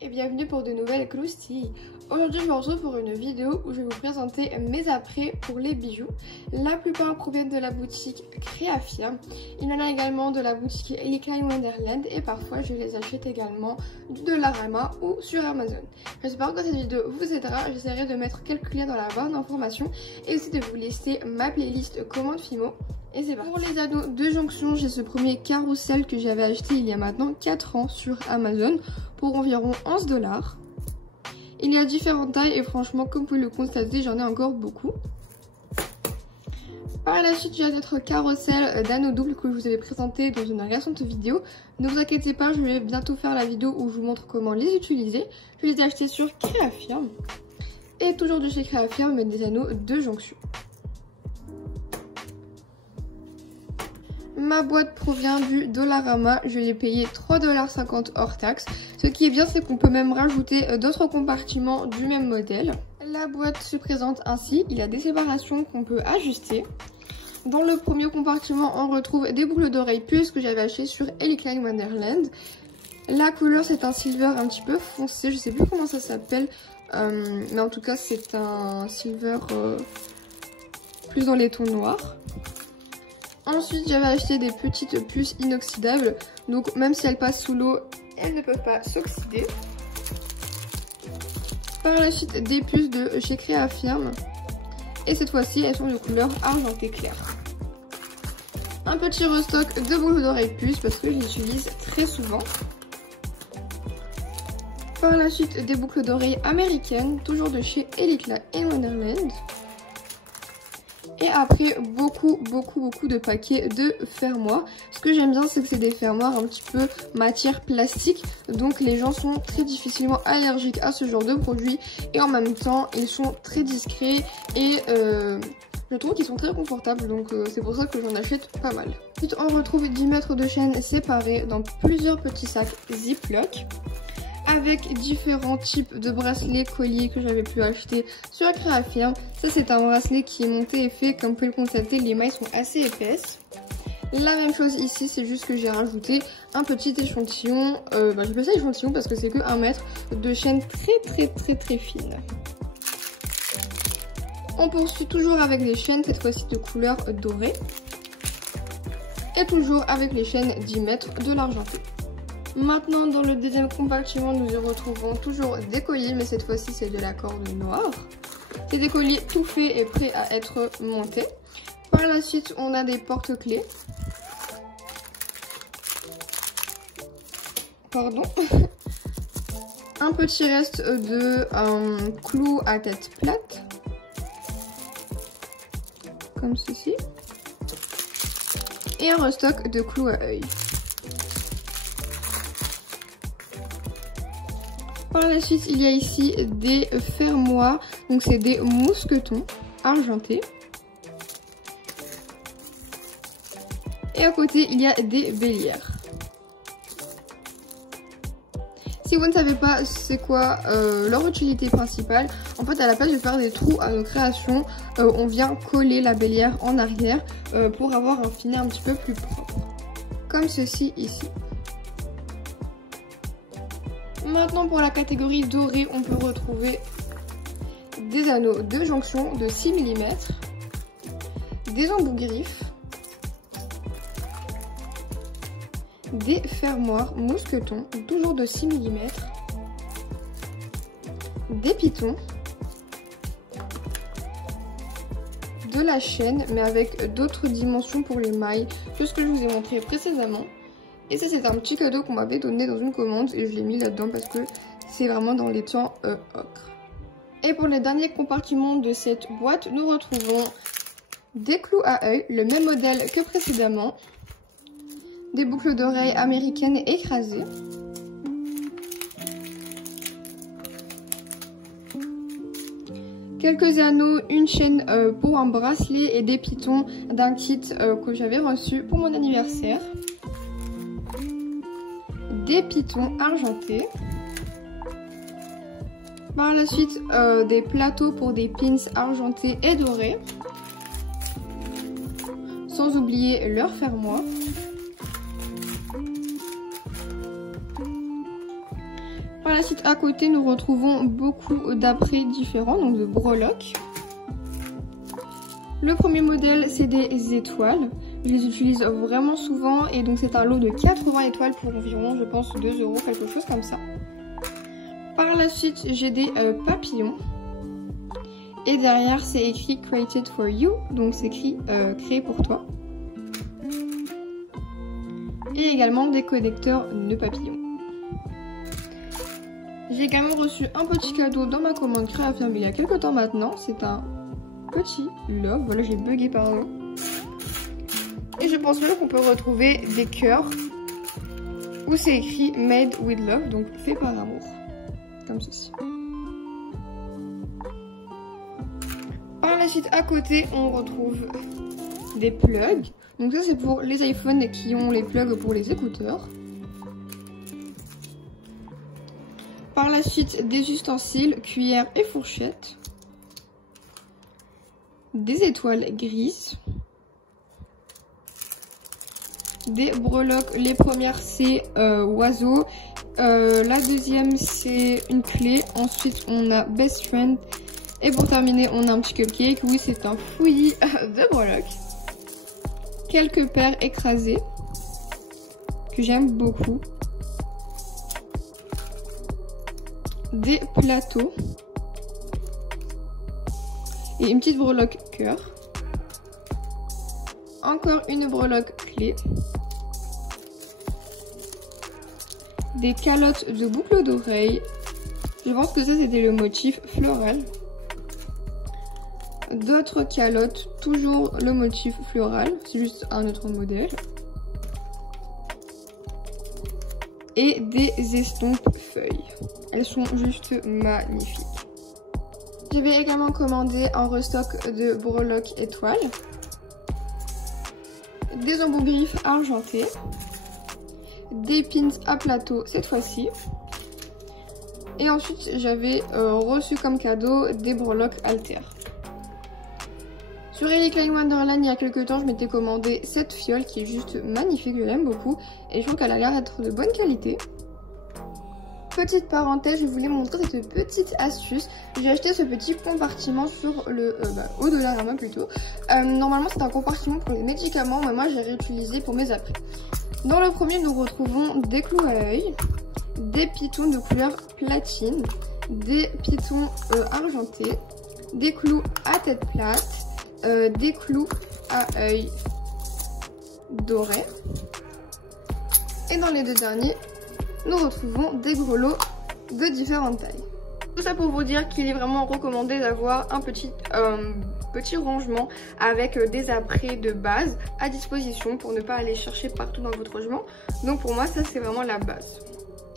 Et bienvenue pour de nouvelles croustilles. Aujourd'hui je me retrouve pour une vidéo où je vais vous présenter mes apprêts pour les bijoux. La plupart proviennent de la boutique Créafia. Il y en a également de la boutique Ellie Klein Wonderland et parfois je les achète également du Dollarama ou sur Amazon. J'espère que cette vidéo vous aidera. J'essaierai de mettre quelques liens dans la barre d'informations et aussi de vous laisser ma playlist commande Fimo. Et c'est parti. Pour les anneaux de jonction, j'ai ce premier carrousel que j'avais acheté il y a maintenant 4 ans sur Amazon pour environ 11 $. Il y a différentes tailles et franchement, comme vous pouvez le constater, j'en ai encore beaucoup. Par la suite, j'ai notre carrousel d'anneaux doubles que je vous avais présenté dans une récente vidéo. Ne vous inquiétez pas, je vais bientôt faire la vidéo où je vous montre comment les utiliser. Je les ai achetés sur Créafia. Et toujours de chez Créafia, mais des anneaux de jonction. Ma boîte provient du Dollarama, je l'ai payé 3,50 $ hors taxe. Ce qui est bien, c'est qu'on peut même rajouter d'autres compartiments du même modèle. La boîte se présente ainsi, il y a des séparations qu'on peut ajuster. Dans le premier compartiment, on retrouve des boucles d'oreilles puces que j'avais achetées sur Ellie Klein Wonderland. La couleur, c'est un silver un petit peu foncé, je sais plus comment ça s'appelle, mais en tout cas c'est un silver plus dans les tons noirs. Ensuite, j'avais acheté des petites puces inoxydables, donc même si elles passent sous l'eau, elles ne peuvent pas s'oxyder. Par la suite, des puces de chez Créafia, et cette fois-ci, elles sont de couleur argentée clair. Un petit restock de boucles d'oreilles puces parce que je les utilise très souvent. Par la suite, des boucles d'oreilles américaines, toujours de chez Ellie Klein Wonderland. Et après, beaucoup de paquets de fermoirs. Ce que j'aime bien, c'est que c'est des fermoirs un petit peu matière plastique. Donc les gens sont très difficilement allergiques à ce genre de produits. Et en même temps, ils sont très discrets et je trouve qu'ils sont très confortables. Donc c'est pour ça que j'en achète pas mal. Ensuite, on retrouve 10 mètres de chaîne séparés dans plusieurs petits sacs Ziploc. Avec différents types de bracelets colliers que j'avais pu acheter sur Créafia. Ça, c'est un bracelet qui est monté et fait, comme vous pouvez le constater, les mailles sont assez épaisses. La même chose ici, c'est juste que j'ai rajouté un petit échantillon, j'appelle ça échantillon parce que c'est que 1 mètre de chaîne très fine. On poursuit toujours avec les chaînes, cette fois-ci de couleur dorée. Et toujours avec les chaînes 10 mètres de l'argenté. Maintenant, dans le deuxième compartiment, nous y retrouvons toujours des colliers, mais cette fois-ci, c'est de la corde noire. C'est des colliers tout faits et prêts à être montés. Par la suite, on a des porte-clés. Pardon. Un petit reste de clous à tête plate. Comme ceci. Et un restock de clous à œil. Par la suite, il y a ici des fermoirs, donc c'est des mousquetons argentés. Et à côté, il y a des bélières. Si vous ne savez pas c'est quoi leur utilité principale, en fait à la place de faire des trous à nos créations, on vient coller la bélière en arrière pour avoir un fini un petit peu plus propre. Comme ceci ici. Maintenant, pour la catégorie dorée, on peut retrouver des anneaux de jonction de 6 mm, des embouts griffes, des fermoirs mousquetons, toujours de 6 mm, des pitons, de la chaîne, mais avec d'autres dimensions pour les mailles, que ce que je vous ai montré précédemment. Et ça, c'est un petit cadeau qu'on m'avait donné dans une commande et je l'ai mis là-dedans parce que c'est vraiment dans les temps ocre. Et pour les derniers compartiments de cette boîte, nous retrouvons des clous à œil, le même modèle que précédemment, des boucles d'oreilles américaines écrasées, quelques anneaux, une chaîne pour un bracelet et des pitons d'un kit que j'avais reçu pour mon anniversaire. Des pitons argentés, Par la suite, des plateaux pour des pins argentés et dorés. Sans oublier leur fermoir. Par la suite, à côté, nous retrouvons beaucoup d'apprêts différents, donc de breloques. Le premier modèle, c'est des étoiles. Je les utilise vraiment souvent et donc c'est un lot de 80 étoiles pour environ, je pense, 2 €, quelque chose comme ça. Par la suite, j'ai des papillons. Et derrière, c'est écrit Created for You, donc c'est écrit créé pour toi. Et également des connecteurs nœuds papillons. J'ai également reçu un petit cadeau dans ma commande Créafirm il y a quelques temps maintenant. C'est un petit love. Voilà, j'ai bugué pardon. Et je pense même qu'on peut retrouver des cœurs où c'est écrit Made with Love, donc fait par amour. Comme ceci. Par la suite, à côté, on retrouve des plugs. Donc ça, c'est pour les iPhones qui ont les plugs pour les écouteurs. Par la suite, des ustensiles, cuillères et fourchettes. Des étoiles grises. Des breloques. Les premières, c'est oiseau. La deuxième, c'est une clé. Ensuite, on a Best Friend. Et pour terminer, on a un petit cupcake. Oui, c'est un fouillis de breloques. Quelques paires écrasées. Que j'aime beaucoup. Des plateaux et une petite breloque cœur, encore une breloque clé, des calottes de boucles d'oreilles, je pense que ça c'était le motif floral, d'autres calottes, toujours le motif floral, c'est juste un autre modèle, et des estompes feuilles. Elles sont juste magnifiques. J'avais également commandé un restock de breloques étoiles, des embouts griffes argentés, des pins à plateau cette fois-ci. Et ensuite, j'avais reçu comme cadeau des breloques Alter. Sur Elecla in Wonderland, il y a quelques temps, je m'étais commandé cette fiole qui est juste magnifique, je l'aime beaucoup. Et je trouve qu'elle a l'air d'être de bonne qualité. Petite parenthèse, je voulais montrer cette petite astuce. J'ai acheté ce petit compartiment sur le au Dollarama plutôt. Normalement c'est un compartiment pour les médicaments, mais moi j'ai réutilisé pour mes apprêts. Dans le premier, nous retrouvons des clous à œil, des pitons de couleur platine, des pitons argentés, des clous à tête plate, des clous à œil dorés. Et dans les deux derniers, nous retrouvons des grelots de différentes tailles. Tout ça pour vous dire qu'il est vraiment recommandé d'avoir un petit rangement avec des apprêts de base à disposition pour ne pas aller chercher partout dans votre logement. Donc pour moi, ça c'est vraiment la base.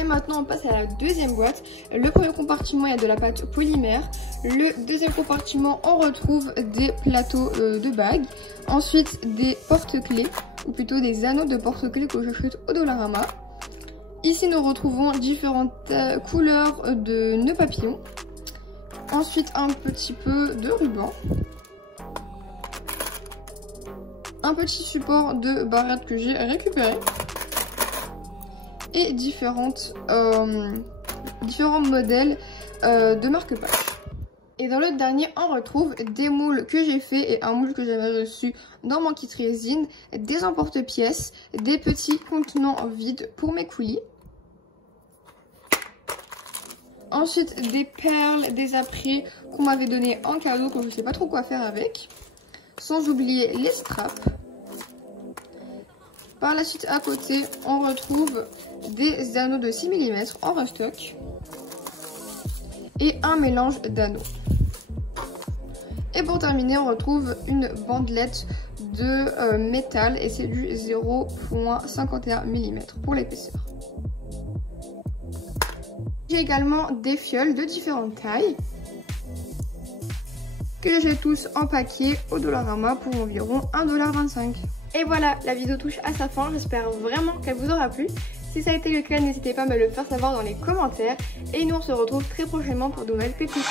Et maintenant on passe à la deuxième boîte. Le premier compartiment, il y a de la pâte polymère. Le deuxième compartiment, on retrouve des plateaux de bagues. Ensuite des porte-clés, ou plutôt des anneaux de porte-clés que j'achète au Dollarama. Ici nous retrouvons différentes couleurs de nœuds papillons. Ensuite un petit peu de ruban. Un petit support de barrettes que j'ai récupéré. Et différents modèles de marque-page. Et dans le dernier, on retrouve des moules que j'ai fait et un moule que j'avais reçu dans mon kit résine, des emporte-pièces, des petits contenants vides pour mes coulis. Ensuite, des perles, des apprêts qu'on m'avait donné en cadeau que je ne sais pas trop quoi faire avec. Sans oublier les straps. Par la suite, à côté, on retrouve des anneaux de 6 mm en restock. Et un mélange d'anneaux. Et pour terminer, on retrouve une bandelette de métal et c'est du 0,51 mm pour l'épaisseur. J'ai également des fioles de différentes tailles que j'ai tous en paquet au Dollarama pour environ 1,25 $. Et voilà, la vidéo touche à sa fin, j'espère vraiment qu'elle vous aura plu. Si ça a été le cas, n'hésitez pas à me le faire savoir dans les commentaires. Et nous on se retrouve très prochainement pour de nouvelles pépites.